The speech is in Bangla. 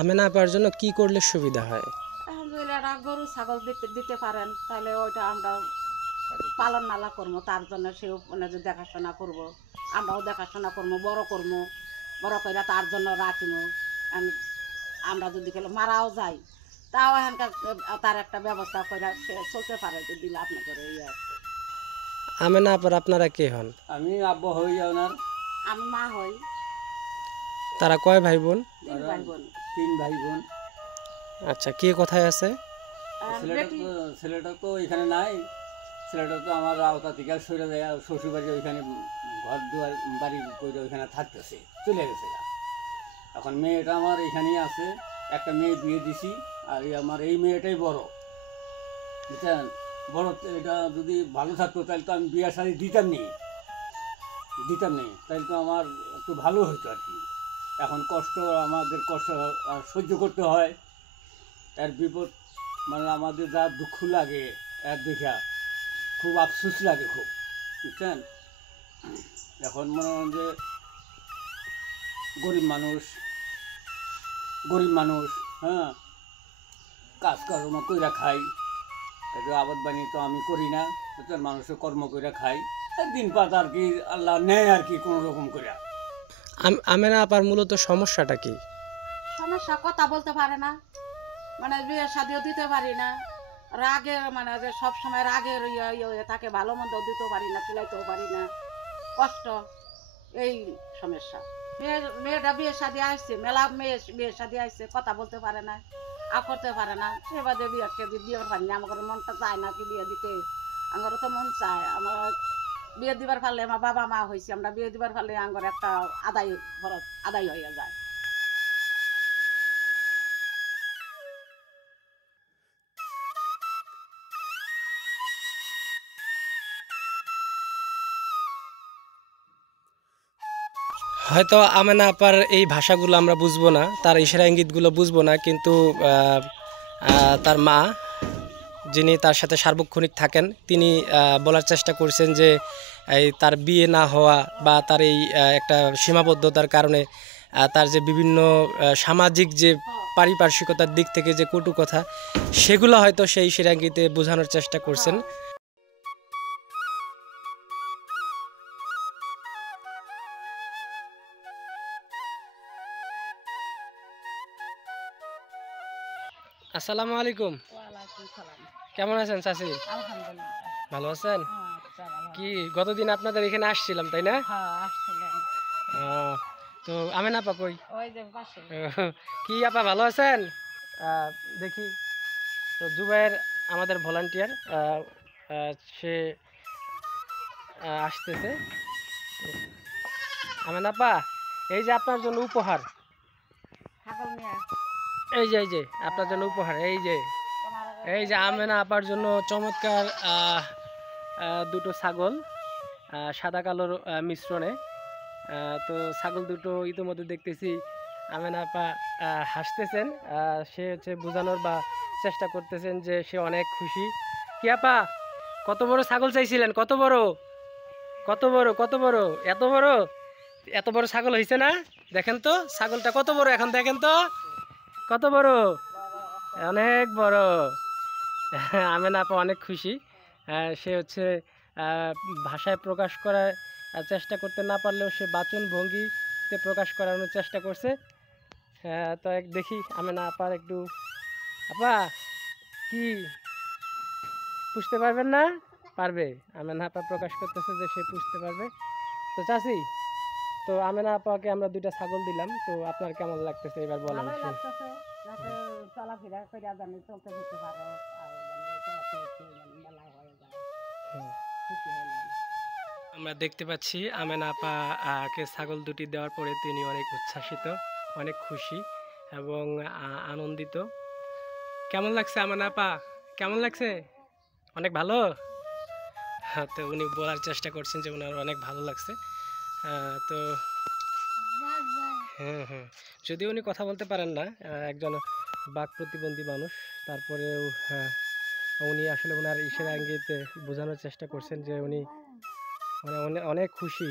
আমেনা আপার জন্য কি করলে সুবিধা হয়? এখন যদি একটা গরু ছাগল দিতে দিতে পারেন তাহলে ওইটা আমরা পালন নালা করবো, তার জন্য সেও মানে যে দেখাশোনা করবো, আমরাও দেখাশোনা করবো, বড় করবো, বড় করে তার জন্য রাখবো। আমরা যদি গেলে মারাও যাই তাও এখানকার তার একটা ব্যবস্থা করে সে চলতে পারে যে দিলে আপনার করে ইয়ে। আমেনা আপার আপনারা কে হন? আমি আব্বা হই ওনার। আমি মা হই। তারা কয় ভাই বোন? তিন ভাই বোন। 3 ভাই বোন। আচ্ছা, কে কোথায় আছে? ছেলেটা তো এখানে নাই। ছেলেটা তো আমার আওতা থেকে সরে যায়, শ্বশুরবাড়ি ওইখানে ঘর দুয়ার বাড়ি করে ওইখানে থাকতেছে, চলে গেছে। এখন মেয়েটা আমার এখানেই আছে, একটা মেয়ে বিয়ে দিছি। আর আমার এই মেয়েটাই বড়, বুঝছেন। বড় এটা যদি ভালো থাকতো তাহলে তো আমি বিয়ের শাড়ি দিতাম নেই, তাহলে তো আমার একটু ভালো হতো আর কি। এখন আমাদের কষ্ট সহ্য করতে হয়। এর বিপদ মানে আমাদের যা দুঃখ লাগে এর দেখা খুব আফসোস লাগে, খুব, বুঝছেন। এখন মনে হয় যে গরিব মানুষ, হ্যাঁ, কাজকর্ম কইরা খাই। এটা আবাদ বাণী তো আমি করি না, বুঝছেন। মানুষের কর্ম কইরা খাই, দিন পাত আর কি আল্লাহ নেয় আর কি, কোনো রকম করে। আমেনা আপার মূলত সমস্যাটা কি? সমস্যা কথা বলতে পারে না, মানে বিয়ে শাদিও দিতে পারি না, রাগের মানে যে সব সময় রাগের ইয়ে তাকে ভালো মন্দ দিতেও পারি না, তুলাইতেও পারি না, কষ্ট, এই সমস্যা। মেয়েটা বিয়ে শাদি আসছে, মেলা মেয়ে বিয়ে শাদি আসছে, কথা বলতে পারে না, করতে পারে না, সে বাদে বিয়ে দিবার পারি না। আমার মনটা চায় না কি বিয়ে দিতে, আমার তো মন চায়। আমার বিয়ে দিবার পারলে আমার বাবা মা হয়েছে, আমরা বিয়ে দিবার পারলে আমার একটা আদায় হয়ে যায়। হয়তো আমেনা আপার এই ভাষাগুলো আমরা বুঝবো না, তার ইশারা ইঙ্গিতগুলো বুঝবো না, কিন্তু তার মা, যিনি তার সাথে সার্বক্ষণিক থাকেন, তিনি বলার চেষ্টা করছেন যে এই তার বিয়ে না হওয়া বা তার এই একটা সীমাবদ্ধতার কারণে তার যে বিভিন্ন সামাজিক যে পারিপার্শ্বিকতার দিক থেকে যে কটু কথা, সেগুলো হয়তো সেই ইশারা বোঝানোর চেষ্টা করছেন। আসসালামু আলাইকুম। ওয়ালাইকুম সালাম। কেমন আছেন চাচি? আলহামদুলিল্লাহ। ভালো আছেন? আচ্ছা, ভালো। কি গতদিন আপনাদের এখানে আসছিলাম, তাই না? হ্যাঁ, আসছিলেন। আহ, তো আমেনা আপা কই? ওই যে পাশে। কি আপা ভালো আছেন? দেখি তো জুবাইর আমাদের ভলান্টিয়ার, সে আসতেছে। আমেনা আপা, এই যে আপনার জন্য উপহার, ছাগল নিয়ে এই যে আপনার জন্য উপহার, তোমার এই যে আমেনা আপার জন্য চমৎকার দুটো ছাগল, সাদা কালোর মিশ্রণে। তো ছাগল দুটো ইতিমধ্যে দেখতেছি আমেনা আপা হাসতেছেন। সে হচ্ছে বোঝানোর বা চেষ্টা করতেছেন যে সে অনেক খুশি। কি আপা, কত বড় ছাগল চাইছিলেন? কত বড়, কত বড়, কত বড়, এত বড়, এত বড় ছাগল হয়েছে না? দেখেন তো ছাগলটা কত বড়, এখন দেখেন তো কত বড়, অনেক বড়। আমেনা আপা অনেক খুশি। সে হচ্ছে ভাষায় প্রকাশ করার চেষ্টা করতে না পারলেও সে বাচন ভঙ্গিতে প্রকাশ করানোর চেষ্টা করছে। তো দেখি আমেনা আপার একটু, আপা কি পুষতে পারবেন না? পারবে। আমেনা আপা প্রকাশ করতেছে যে সে পুষতে পারবে। তো চাচি, তো আমেনা আপাকে আমরা দুইটা ছাগল দিলাম, তো আপনার কেমন লাগতেছে এবার বলেন। ভালোই লাগতেছে, যাতে চলাফেরা করে জানি চলতে ফিরতে পারে, আর মেলায় হয়ে যায়, খুশি হইলাম। আমরা দেখতে পাচ্ছি আমেনা আপা কে ছাগল দুটি দেওয়ার পরে তিনি অনেক উচ্ছ্বাসিত, অনেক খুশি এবং আনন্দিত। কেমন লাগছে আমেনা আপা? কেমন লাগছে? অনেক ভালো। হ্যাঁ, তো উনি বলার চেষ্টা করছেন যে ওনার অনেক ভালো লাগছে। তো হ্যাঁ হ্যাঁ, যদিও উনি কথা বলতে পারেন না, একজন বাক প্রতিবন্ধী মানুষ, তারপরেও উনি আসলে ওনার ইশারা ইঙ্গিতে বোঝানোর চেষ্টা করছেন যে উনি মানে অনেক খুশি